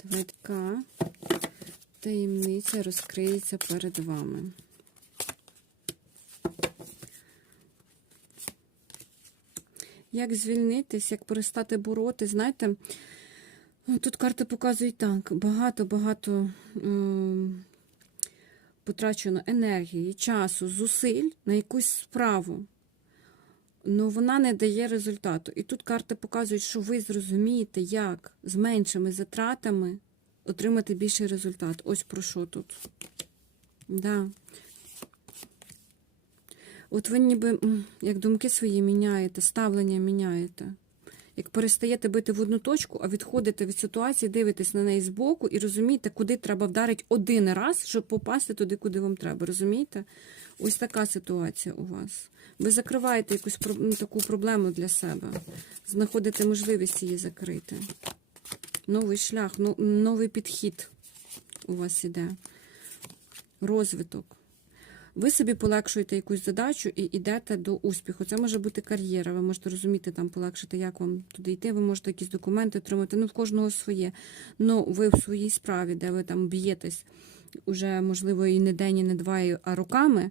Твоя таємниця розкриється перед вами. Як звільнитись, як перестати бороти, знаєте, тут карти показують так, багато-багато ем, потрачено енергії, часу, зусиль на якусь справу. Ну, вона не дає результату. І тут карти показують, що ви зрозумієте, як з меншими затратами отримати більший результат. Ось про що тут. Да. От ви ніби як думки свої міняєте, ставлення міняєте. Як перестаєте бити в одну точку, а відходите від ситуації, дивитесь на неї збоку і розумієте, куди треба вдарити один раз, щоб попасти туди, куди вам треба. Розумієте? Ось така ситуація у вас. Ви закриваєте якусь ну, таку проблему для себе, знаходите можливість її закрити. Новий шлях, ну- новий підхід у вас іде. Розвиток. Ви собі полегшуєте якусь задачу і йдете до успіху. Це може бути кар'єра. Ви можете розуміти, там полегшити, як вам туди йти. Ви можете якісь документи отримати. Ну, в кожного своє. Ну, ви в своїй справі, де ви там б'єтесь уже, можливо, і не день, і не два, а роками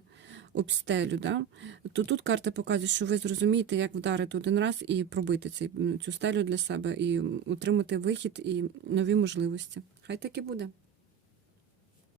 об стелю, да? то тут карта показує, що ви зрозумієте, як вдарити один раз і пробити цей, цю стелю для себе, і отримати вихід і нові можливості. Хай так і буде.